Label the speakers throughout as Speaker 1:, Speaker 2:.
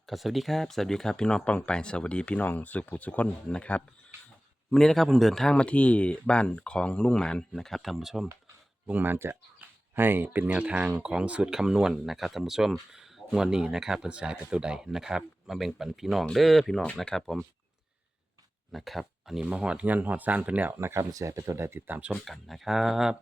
Speaker 1: ก็สวัสดีครับพี่น้องป้องไปสวัสดีพี่น้องสุขุสุขคนนะครับวันนี้นะครับผมเดินทางมาที่บ้านของลุงหมานนะครับท่านผู้ชมลุงหมานจะให้เป็นแนวทางของสูตรคำนวณนะครับท่านผู้ชมงวดนี้นะครับเพิ่นสิให้เป็นตัวใดนะครับมาแบ่งปันพี่น้องเด้อพี่น้องนะครับผมนะครับอันนี้มาฮอดเฮือนฮอดซ่านเพิ่นแล้วนะครับสิให้เป็นตัวใดติดตามชมกันนะครับ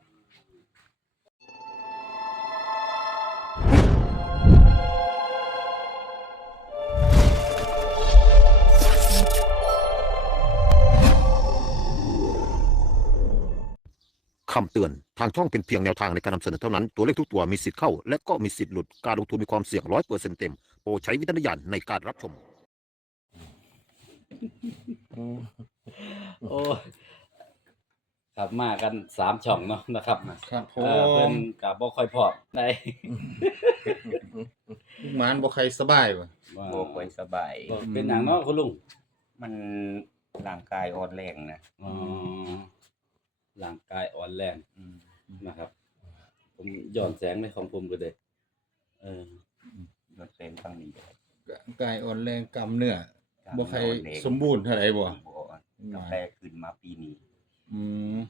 Speaker 2: คำเตือน ทางช่องเป็นเพียงแนวทางในการนำเสนอเท่านั้น ตัวเลขทุกตัวมีสิทธิ์เข้า และก็มีสิทธิ์หลุด การลงทุนมีความเสี่ยง100%เต็ม โปรดใช้วิจารณญาณในการรับชม
Speaker 3: โอ้ครับมากัน3 ช่องเนาะนะครับ
Speaker 4: ครับผ
Speaker 3: เพิ่
Speaker 4: ม
Speaker 3: นก็บ่ค่อยพร้อมได้
Speaker 4: ลูกหมานบ่ใครสบายบ่
Speaker 3: ว่า
Speaker 5: บ่ค่อยสบาย
Speaker 3: เป็นหยังเนาะคุณลุง
Speaker 5: มันร่างกายอ่อนแรงนะ
Speaker 3: อ๋อร่างกายอ่อนแรงนะครับ ผมย้อนแสงในของผมก็ได้เออย
Speaker 5: ดเป็นฟังนี้ได้
Speaker 4: กายอ่อนแรงกล้ามเนื้อบ่ใคร
Speaker 5: อ่อนแรง
Speaker 4: สมบูรณ์เท่าไหร่บ่
Speaker 5: กาแฟขึ้นมาปีนี้
Speaker 4: อืม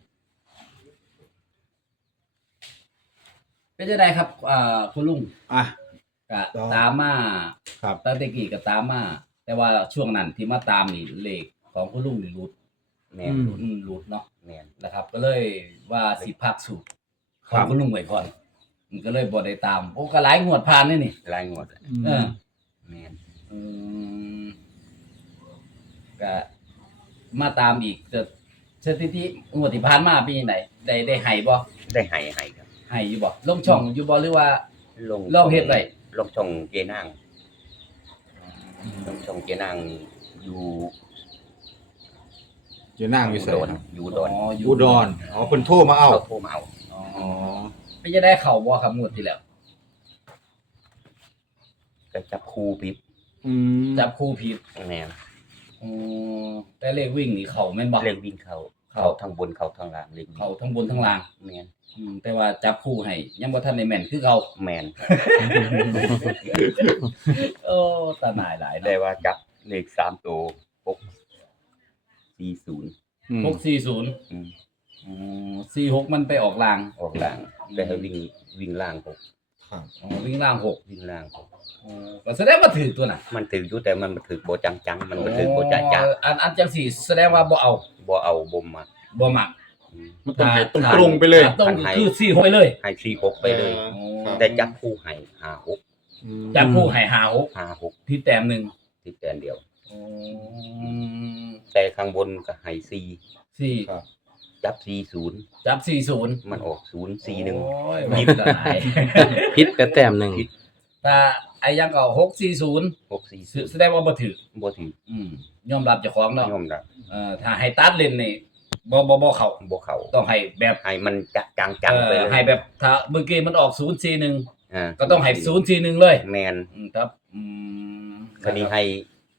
Speaker 3: เป็นจังได๋ครับคุณลุง
Speaker 4: อ่ะ
Speaker 3: ก็
Speaker 4: ต่อ
Speaker 3: ตามมา
Speaker 4: ครับ
Speaker 3: ตั้งแต่กี้ก็ตามมา แต่ว่าช่วงนั้นที่มาตามนี่เลขของคุณลุงนี่หลุด
Speaker 5: แม่น
Speaker 3: หลุดเนาะ
Speaker 5: แม่น
Speaker 3: นะครับก็เลยว่าสิพักสูตรของคุณลุงไว้ก่อนมันก็เลยบ่ได้ตามโอ้ก็หลายงวดผ่านนี่นี่
Speaker 5: รายงวดอะ
Speaker 3: เออ
Speaker 5: แม่น
Speaker 3: อืมก็มาตามอีกจะสถิติงวดที่ผ่านมาเป็นจังไดได้ให้บ่
Speaker 5: ได้ให้ครับ
Speaker 3: ให้อยู่บ่ลงช่องอยู่บ่หรือว่า
Speaker 5: ลง
Speaker 3: ลองเฮ็ดไว้
Speaker 5: ลงช่องเจนางลงช่องเจนางอยู่
Speaker 4: จะนั่งอยู่ไส
Speaker 5: อุดรอยู่อุดร
Speaker 4: อุดรอ๋อเพิ่นโทรมาเอา
Speaker 5: เขาโทรมาเอา
Speaker 3: อ๋อ
Speaker 4: อ๋อ
Speaker 3: เป็นจะได้เข้าบ่ครับงวดที่แล้ว
Speaker 5: ก็จับคู่ปิด
Speaker 4: อืม
Speaker 3: จับคู่ผิด
Speaker 5: แม่น
Speaker 3: อ๋อแต่เลขวิ่งนี่เข้าแม่นบ่
Speaker 5: เล่นวิ่งเข้าทั้งบนเข้าทั้งล่างเล่น
Speaker 3: เข้าทั้งบนทั้งล่าง
Speaker 5: แม่น
Speaker 3: แต่ว่าจับคู่ให้ยังบ่ทันได้แม่นคือเก่า
Speaker 5: แม่น
Speaker 3: โอ้ตาหน่ายหลาย
Speaker 5: ได้
Speaker 3: เนาะ
Speaker 5: ว่าจับเลข3ตัว640
Speaker 4: อืม
Speaker 3: 640
Speaker 5: อืม
Speaker 3: อ๋อ46มันไปออกล่าง
Speaker 5: ออกล่างแต่ให้วิ่งล่างหก
Speaker 4: ครับ
Speaker 3: อ๋อวิ่งล่าง6
Speaker 5: วิ่งล่างหก
Speaker 3: อ๋อก็แสดงว่าถือตัวน่ะ
Speaker 5: มันถืออยู่แต่มันบ่ถือบ่จังๆมันบ่ถือบ่จ๊ะ
Speaker 3: อันจังสี่แสดงว่าบ่เอา
Speaker 5: ๆบ่เอาบ่มา
Speaker 3: บ่มัก
Speaker 5: อืม
Speaker 4: มันต้องให้ตรงๆไปเลย
Speaker 3: ต้องคือ46ไปเลย
Speaker 5: ให้46ไปเลย
Speaker 4: ออครับ
Speaker 5: แต่จับคู่ให้56
Speaker 4: อืม
Speaker 3: จับคู่ให้56
Speaker 5: 56
Speaker 3: ที่แต้มหนึง
Speaker 5: ที่แต่เดียว
Speaker 3: อ๋อ
Speaker 5: แต่ข้างบนก็ให้4
Speaker 4: ครับ
Speaker 5: จับ40
Speaker 3: จับ40
Speaker 5: มันออก041
Speaker 3: โอ้ยมันก็หลาย
Speaker 1: พิษไปแต้มหนึง
Speaker 3: ถ้าไอ้ยังก็640
Speaker 5: 640
Speaker 3: แสดงว่าบ่ถือ
Speaker 5: บ่ถือย
Speaker 3: อมรับเจ้าของเนาะ
Speaker 5: ยอมรับ
Speaker 3: ถ้าให้ตัดเล่นนี่บ่เข้า
Speaker 5: บ่เข้า
Speaker 3: ต้องให้แบบ
Speaker 5: ให้มันจังๆไปเลย
Speaker 3: ให้แบบถ้าเมื่อกี้มันออก041
Speaker 5: อ่า
Speaker 3: ก็ต้องให้041เลย
Speaker 5: แม่น
Speaker 3: ครับ
Speaker 5: คันนี้ให้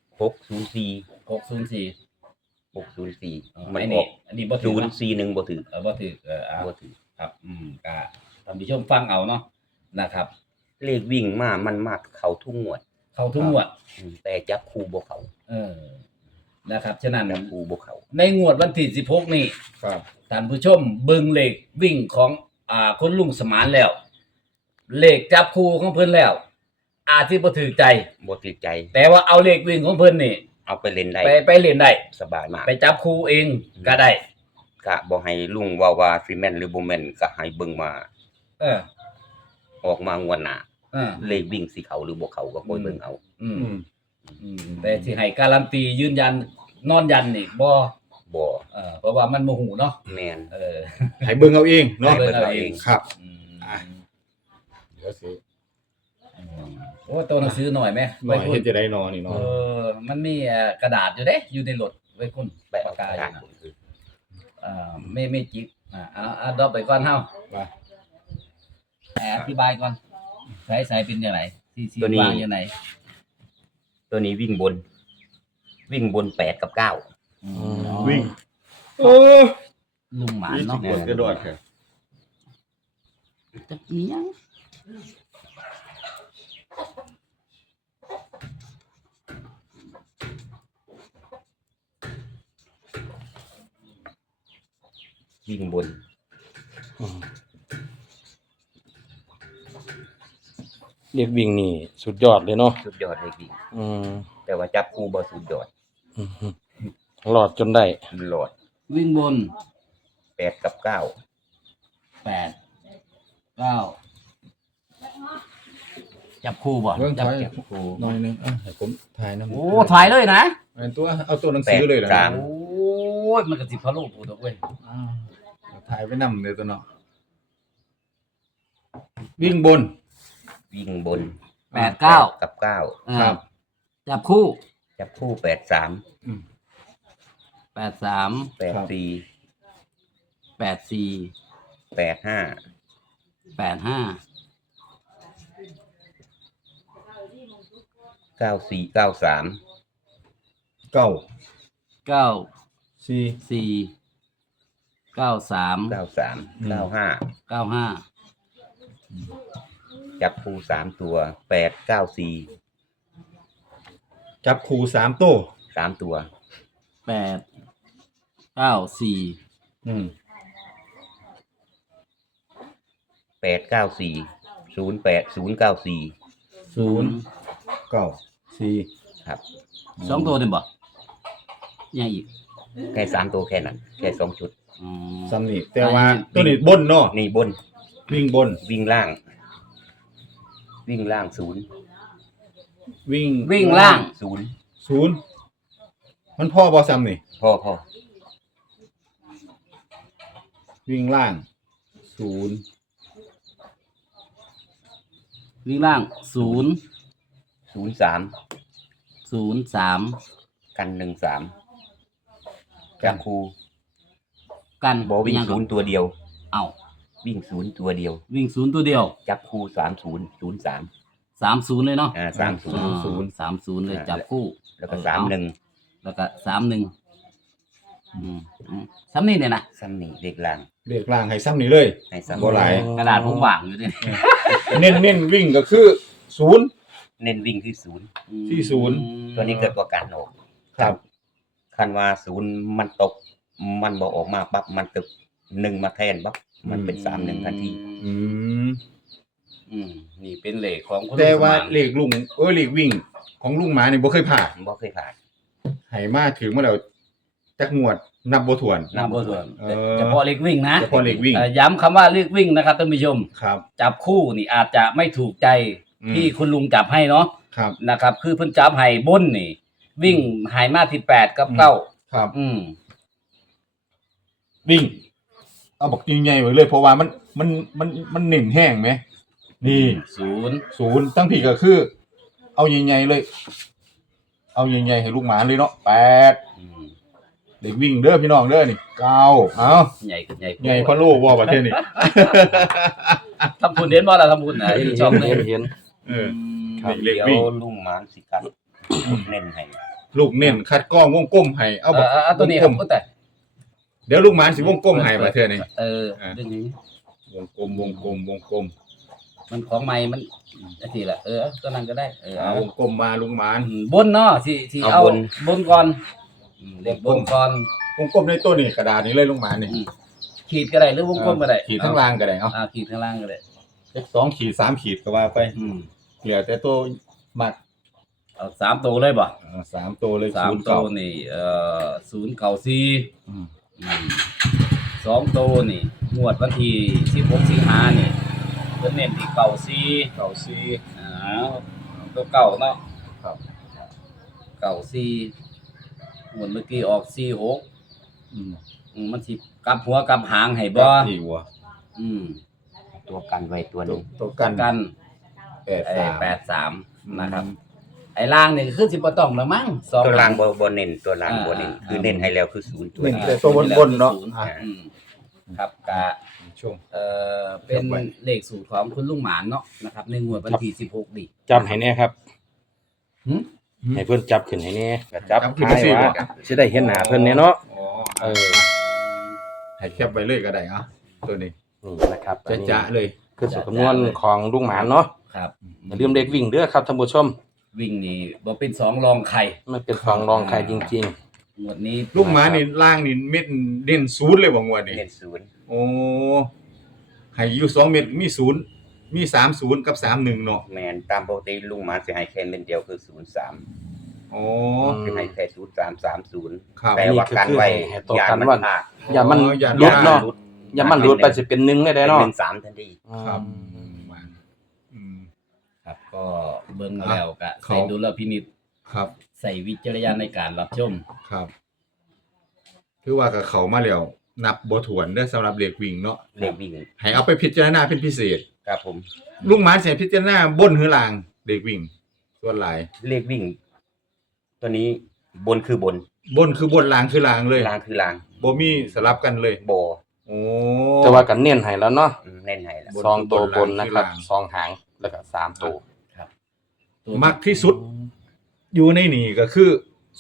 Speaker 5: 604
Speaker 3: 604
Speaker 5: 604มัน
Speaker 3: อัน
Speaker 5: อ
Speaker 3: นี้
Speaker 5: อก
Speaker 3: อันนี้บ่ถือเนาะ
Speaker 5: 041บ่ถือ
Speaker 3: บ่ถือ
Speaker 5: บ่ถือ
Speaker 3: ครับก็ท่านผู้ชมฟังเอาเนาะนะครับ
Speaker 5: เลขวิ่งมามันมากเข้าทุกงวด
Speaker 3: เข้าทุกงวด
Speaker 5: แต่จับคู่บ่เข้า
Speaker 3: นะครับฉะนั้น
Speaker 5: จับคู่บ่เข้า
Speaker 3: ในงวดวันที่16นี่
Speaker 4: ครับ
Speaker 3: ท่านผู้ชมเบิ่งเลขวิ่งของคนลุงสมานแล้ว เลขจับคู่ของเพิ่นแล้ว อาจสิบ่ถือใจ
Speaker 5: บ่ติดใจ
Speaker 3: แต่ว่าเอาเลขวิ่งของเพิ่นนี่
Speaker 5: เอาไปเล่นได้
Speaker 3: ไปเล่นได้
Speaker 5: สบายมาก
Speaker 3: ไปจับคู่เองก็ได้
Speaker 5: กะบ่ให้ลุงว่าสิแม่นหรือบ่แม่นก็ให้เบิ่งมา
Speaker 3: เออ
Speaker 5: ออกมางวดหน้า
Speaker 3: เออ
Speaker 5: เลขวิ่งสิเข้าหรือบ่เข้าก็ค่อยเบิ่งเอา
Speaker 3: อืม
Speaker 4: อืม
Speaker 3: แต่สิให้การันตียืนยันนอนยันนี่บ่
Speaker 5: บ่
Speaker 3: เพราะว่ามันโมโหเนาะ
Speaker 5: แม่น
Speaker 4: ให้เบิ่งเอาเองเนาะ
Speaker 3: ให้เบิ่งเอาเอง
Speaker 4: ครับ
Speaker 3: อืม
Speaker 4: อ่ะ เดี๋ยวสิ
Speaker 3: โอ้ตัวหนังสือหน่อยไหม
Speaker 4: หน่อยเฮ็ดจะได้นอนนี่
Speaker 3: เอ
Speaker 4: เนาะ
Speaker 3: มันมีกระดาษอยู่เด้อยู่ในรถไว้คุณ
Speaker 5: ไปเอา
Speaker 3: ปากกา
Speaker 5: กา
Speaker 3: อยู่นะไม่จิบเอาดรอปไปก่อนเฮา
Speaker 4: ว่า
Speaker 3: อธิบายก่อนใส่เป็นจังไดที่วางจังได
Speaker 5: ตัวนี้วิ่งบน วิ่งบน8กับ9
Speaker 4: วิ่ง
Speaker 3: ลุงหมานเนาะ
Speaker 4: กดกระโดดครับ
Speaker 3: ตะกี้ยัง
Speaker 5: วิ่งบน
Speaker 1: อืมเรียกวิ่งนี่สุดยอดเลยเนาะ
Speaker 5: สุดยอดเลยวิ่ง
Speaker 1: อืม
Speaker 5: แต่ว่าจับคู่บ่สุดยอด
Speaker 1: อืมหลอดจนได้
Speaker 5: มันหลอด
Speaker 3: วิ่งบน
Speaker 5: 8 กับ 9
Speaker 3: 8 9จับคู่บ่
Speaker 4: เรื่อง
Speaker 3: จั
Speaker 4: ถอย
Speaker 3: จับคู่
Speaker 4: หน่อยหนึงให้ผมถ่ายนะ
Speaker 3: โอ้ถ่ายเลยนะ
Speaker 4: เอาตัวหนังสือเลยเหรอ
Speaker 5: 8 3
Speaker 3: โอ้ยมันก็สิพะโล้ปูดอกเว้ย
Speaker 4: ถ่ายไปนำเลยตัวเนาะวิ่งบน
Speaker 5: วิ่งบน
Speaker 3: 8 9
Speaker 5: กับ
Speaker 4: ครับ
Speaker 3: จับคู่
Speaker 5: 9 จับคู่ 8 3
Speaker 3: 8 3
Speaker 5: 8 4
Speaker 3: 8 4
Speaker 5: 8 5
Speaker 3: 8 5
Speaker 5: 9 4 9 3
Speaker 4: เก้า
Speaker 3: 9
Speaker 4: สี่
Speaker 3: 4 9 3
Speaker 5: 9 3 9 5
Speaker 3: 9 5
Speaker 5: จับคู่3ตัว8 9 4
Speaker 4: จับคู่3ตัว
Speaker 5: 3ตัว
Speaker 3: 8 9 4
Speaker 4: อืม
Speaker 5: 8 9 4 0 8 0 9 4
Speaker 4: 0 9 4
Speaker 5: ครับ
Speaker 3: สองตัวเด้บ่ยังอีก
Speaker 5: แค่3ตัวแค่นั้นแค่2ชุด
Speaker 3: อ๋อ
Speaker 4: ซ้ำนี่แต่ว่าตัวนี้บนเนาะ
Speaker 5: นี่บน
Speaker 4: วิ่งบน
Speaker 5: วิ่งล่าง วิ่งล่าง0
Speaker 4: วิ่ง
Speaker 3: ล่าง
Speaker 5: 0
Speaker 4: 0มันพ่อบ่ซ้ำนี่
Speaker 5: พ่อ
Speaker 4: วิ่งล่าง0
Speaker 3: วิ่งล่าง0
Speaker 5: 0 3
Speaker 3: 0 3
Speaker 5: กัน1 3จับคู่
Speaker 3: กัน
Speaker 5: บ่วิ่ง
Speaker 3: ยังก่อน
Speaker 5: 0ตัวเดียว
Speaker 3: เอ้า
Speaker 5: วิ่ง0ตัวเดียว
Speaker 3: วิ่ง0ตัวเดียว
Speaker 5: จับคู่3 0 0 3
Speaker 3: 30เลยเนาะ
Speaker 5: 3
Speaker 3: 30เลยจับคู่
Speaker 5: 0แล้วก็
Speaker 3: เอา
Speaker 5: 3 1
Speaker 3: แล้วก็31ซ้ำนี่เนี่ยนะ
Speaker 5: ซ้ำนี่เด็กล่าง
Speaker 4: เรียกล่างให้ซ้ำนี่เลย
Speaker 5: ให้ซ้ำ
Speaker 4: บ่หลาย
Speaker 3: กระดาษผมว่างอยู่เนี่ย
Speaker 4: เน้นวิ่งก็คือ0
Speaker 5: เน้นวิ่งที่0
Speaker 4: ที่ศูนย์
Speaker 5: ตัวนี้เกิดกว่าการออก
Speaker 4: ครับ
Speaker 5: คันว่า0มันตก มันบ่ออกมาปั๊บมันตึก1มาแทนปั๊บมันเป็น3 1ทันที
Speaker 4: อืม
Speaker 3: นี่เป็นเหล็กของคุณ
Speaker 4: แต่ว่า
Speaker 3: ลุงสมน
Speaker 4: เลขลุงเลขวิ่งของลุงหมานี่บ่เคยผ่าน
Speaker 5: บ่เคยผ่าน
Speaker 4: ให้มาถึงมาแล้วจักงวดนับบ่ถ้วน
Speaker 3: นับบ่ถ้วน
Speaker 4: เออ
Speaker 3: เฉพาะเหล็กวิ่งนะ
Speaker 4: เฉพาะเลขวิ่ง
Speaker 3: ย้ำคำว่าเหล็กวิ่งนะครับท่านผู้ชม
Speaker 4: ครับ
Speaker 3: จับคู่นี่อาจจะไม่ถูกใจ ที่คุณลุงจับให้เนาะ
Speaker 4: ครับ
Speaker 3: นะครับ คือเพิ่นจับให้บนนี่ วิ่งหายมาที่8กับ9
Speaker 4: ครับ
Speaker 3: อืม
Speaker 4: วิ่ง เอาบอกใหญ่ๆไว้เลยเพราะว่ามันหนึ่งแห้งไหมนี่
Speaker 3: 0
Speaker 4: ตั้งพี่ก็คือ เอาใหญ่ๆเลย เอาใหญ่ๆให้ลูกหมาเลยเนาะ8เด็กวิ่งเด้อพี่น้องเด้อนี่9เอา
Speaker 3: ใหญ่ขึ้นใหญ่
Speaker 4: ใหญ่พะโล่บ่ประเทศนี่
Speaker 3: ทำบุญเห็นบ่ล่ะทำบุญนะ
Speaker 1: เห็น
Speaker 3: ที่ช่อง
Speaker 1: เห็น
Speaker 3: นี้
Speaker 1: เห็น
Speaker 4: เออ
Speaker 3: ครับ
Speaker 4: เด็ก
Speaker 5: เดี๋ยว
Speaker 4: วิ่ง
Speaker 5: ลุงหมานสิกันเน้นให้
Speaker 4: ลูกเน้นคัดกล้องวงกลมให้เอาบอก
Speaker 3: เอาตัวนี้
Speaker 4: ว
Speaker 3: ค
Speaker 4: ง
Speaker 3: รับ
Speaker 4: กลม
Speaker 3: แต่
Speaker 4: เดี๋ยวลูกหมาสิวงกลมให้ประเทศนี่
Speaker 3: เรื่องนี้
Speaker 4: วงกลม
Speaker 3: มันของใหม่มันสิล่ะตัวนั้นก็ได้เอา
Speaker 4: วงกลมมาลุงหมาน
Speaker 3: บนเนาะสิเอาบนก่อนเด็กบนก่อน
Speaker 4: วงกลมในตัวนี้กระดาษนี้เลยลุงหมานนี่
Speaker 3: ขีดก็ได้หรือวงกลมก็ได้
Speaker 4: ขีดข้างล่างก็ได้เอา
Speaker 3: ขีดข้างล่างก็ได้
Speaker 4: 2ขีด3ขีดก็ว่าไปเหลือแต่ตัวมัก
Speaker 3: เอา3ตัวเลยบ่
Speaker 4: 3ตัวเลย
Speaker 3: 3ตัวนี่094
Speaker 4: อืม
Speaker 3: 2ตัวนี่งวดวันที่16สิงหานี่เพิ่นเน้นที่94ตัวเก่าเนาะ
Speaker 4: ครับ
Speaker 3: 94งวดเมื่อกี้ออก46
Speaker 4: อืม
Speaker 3: มันสิกลับหัวกลับหางให้บ่
Speaker 4: ที่วัว
Speaker 5: ตัวกันไว้ตัวหนึง
Speaker 4: ตัวกัน
Speaker 3: กัน 83นะครับ ไอ้ล่างนี่คือสิบ่ต้องแล้วมั้งสอง
Speaker 5: ตัวล่างบ่เน้นตัวล่างบ่เน้นคือเน้นให้แล้วคือ0ตัว
Speaker 4: เน้น
Speaker 5: เดียว
Speaker 4: แต่ตัวบนๆเนาะอ่ะ
Speaker 3: ครับกะ
Speaker 4: ช่วง
Speaker 3: เป็นเลขสูตรของคุณลุงหมานเนาะนะครับในงวดวันที่16ดิ
Speaker 1: จำให้แน่ครับ
Speaker 3: หึ
Speaker 1: ให้เพิ่นจับขึ้นให้แน่ก็จับ
Speaker 4: ขึ้น
Speaker 1: ท้าย
Speaker 4: สิ
Speaker 1: ว่าสิได้เห็นหน้าเพิ่นแน่เนาะ
Speaker 4: อ๋อ
Speaker 1: เออ
Speaker 4: ให้แคปไว้เลยก็ได้อ่ะตัวนี้
Speaker 1: นี่นะครับอันนี้
Speaker 4: จะเลย
Speaker 1: คือสูตรคำนวณของลุงหมานเนาะ
Speaker 3: ครับ
Speaker 1: อย่าลืมเด็กวิ่งเด้อครับท่านผู้ชม
Speaker 3: วิ่งนี่บ่เป็นสองรองใคร
Speaker 1: มันเป็นฟองรองใครจริง
Speaker 3: งวดนี้
Speaker 4: ลุงหมานนี่ล่างนี่เม็ดเด่นศูนย์เลยบ่งวดนี่
Speaker 5: เล่นศูนย์
Speaker 4: โอ้ให้อยู่2เม็ดมีศูนย์มี30กับ31เนาะ
Speaker 5: แมนตามปกติลุงหมานสิให้แค่เม็ดเดียวคือ03
Speaker 4: โอ้
Speaker 5: คือให้แค่0330
Speaker 4: ครับ
Speaker 5: แต่ว่ากันไว้
Speaker 1: ให้ตัว
Speaker 5: ยา
Speaker 1: กัน
Speaker 5: มัน
Speaker 1: ว่า
Speaker 5: ขาด
Speaker 1: อย่ามัน
Speaker 4: อ๋ออย่า
Speaker 1: หลุดเนาะ
Speaker 5: หลุด
Speaker 1: อย่ามันหลุดไปสิเป็น1ได้เนาะ
Speaker 5: เป็น13ทันที
Speaker 4: ครับ
Speaker 1: อืม
Speaker 3: ครับก็เบิ่งแล้วก็
Speaker 4: เขา
Speaker 3: ใส่ดุลพินิจ
Speaker 4: ครับ
Speaker 3: ใส่วิจารณญาณในการรับชม
Speaker 4: ครับคือว่ากับเขามาแล้วนับบ่ถ้วนเด้อสำหรับเลขวิ่งเนาะ
Speaker 5: เลขวิ่ง
Speaker 4: ให้เอาไปพิจารณาเป็นพิเศษ
Speaker 5: ครับผม
Speaker 4: ลุงหมานสิให้พิจารณาบนหรือล่างเลขวิ่งส่วนหลาย
Speaker 5: เลขวิ่ง ตัวนี้บนคือบน
Speaker 4: บนคือบนล่างคือล่างเลย
Speaker 5: ล่างคือล่าง
Speaker 4: บ่มีสลับกันเลย
Speaker 5: โบ
Speaker 4: โอ้
Speaker 1: แต่ว่ากันเน้นให้แล้วเนาะ
Speaker 5: เน้นให้แล้ว
Speaker 4: บน
Speaker 1: สองตัวบน
Speaker 4: ล่าง
Speaker 1: นะครับ
Speaker 4: คือล่าง
Speaker 1: สองหางแล้วก็3ตัว
Speaker 4: มักที่สุดอยู่ในนี่ก็คือ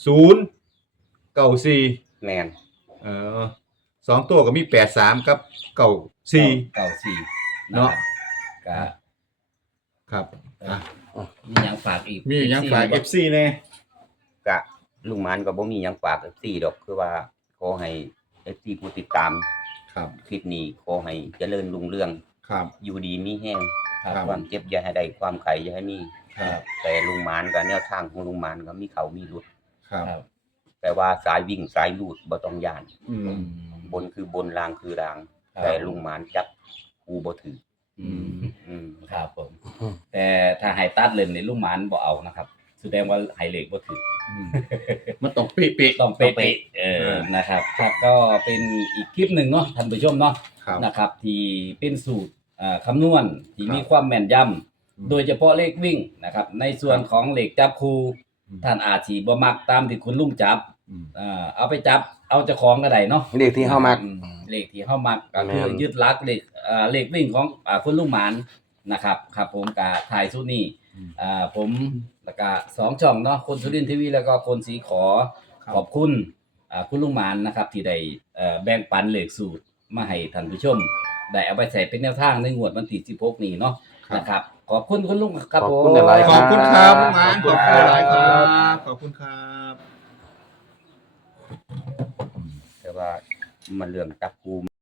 Speaker 4: 0 94
Speaker 5: แมน
Speaker 4: สองตัวก็มี83กับ94
Speaker 3: 94
Speaker 4: เนาะ
Speaker 3: ก็
Speaker 4: ครับอ่ะ
Speaker 3: มีหยังฝากอีก
Speaker 4: มีหยังฝาก FC แน่
Speaker 5: กะลุงหมานก็บ่มีหยังฝาก FC ดอกคือว่าขอให้ FC ผู้ติดตาม
Speaker 4: ครับ
Speaker 5: คลิปนี้ขอให้เจริญรุ่งเรือง
Speaker 4: ครับ
Speaker 5: อยู่ดีมีแห้ง
Speaker 3: ครับ
Speaker 5: ความเจ็บอย่าให้ได้ความไข้อย่าให้มี
Speaker 4: ครับ
Speaker 5: แต่ลุงหมานก็แนวทางของลุงหมานก็มีเขามีหลุด
Speaker 4: ครับ
Speaker 3: ครับ
Speaker 5: แต่ว่าสายวิ่งสายลูดบ่ต้องย่าน
Speaker 4: อืม
Speaker 5: บนคือบนล่างคือล่าง
Speaker 3: ครับ
Speaker 5: แต่ลุงหมานจับกูบ่ถือ
Speaker 3: อืม
Speaker 5: อืม
Speaker 3: ครับผม
Speaker 1: อืม
Speaker 3: แต่ถ้าให้ตัดเล่นในลุงหมานบ่เอานะครับแสดงว่าให้เลขบ่ถูก
Speaker 4: มันต้องเป๊ะ
Speaker 3: ต้องเป๊ะๆนะครับครับก็เป็นอีกคลิปหนึ่งเนาะท่านผู้ชมเนาะ
Speaker 4: ๆครับ
Speaker 3: นะครับที่เป็นสูตรคำนวณที่
Speaker 4: ครับ
Speaker 3: มีความแม่นย
Speaker 4: อืม
Speaker 3: ำโดยเฉพาะเลขวิ่งนะครับในส่วนของเลขจับคูท่านอาจสิบ่มักตามที่คุณลุงจับ
Speaker 4: อืม
Speaker 3: เอาไปจับเอาเจ้าของก็ได้เนาะ
Speaker 1: เลขที่เฮามัก
Speaker 3: เลขที่เฮามักก็
Speaker 1: แม่
Speaker 3: คือน ยึดหลักเลขวิ่งของคุณลุงหมานนะครับครับผมกะถ่ายสุดนี้ผมแล้วก็2ช่องเนาะคนสุรินทร์ทีวีแล้วก็คนสีขอ
Speaker 4: ครับ
Speaker 3: ขอบคุณคุณลุงหมานนะครับที่ได้แบ่งปันเลขสูตรมาให้ท่านผู้ชม ได้เอาไปใส่เป็นแนวทางในงวดวันที่16นี้เนาะนะครับขอบคุณคุณลุงครับ
Speaker 1: ขอบ
Speaker 3: ผม
Speaker 1: คุณหลายๆ
Speaker 4: ขอบคุณครับลุงหมาน
Speaker 1: ข
Speaker 4: ข
Speaker 1: อ
Speaker 4: อ
Speaker 1: บบ คุ
Speaker 4: คุณ ณ
Speaker 1: ค
Speaker 4: ห
Speaker 1: รับ
Speaker 4: ลายครับขอบคุณครับ
Speaker 5: แต่ว่ามันเรื่องจับกู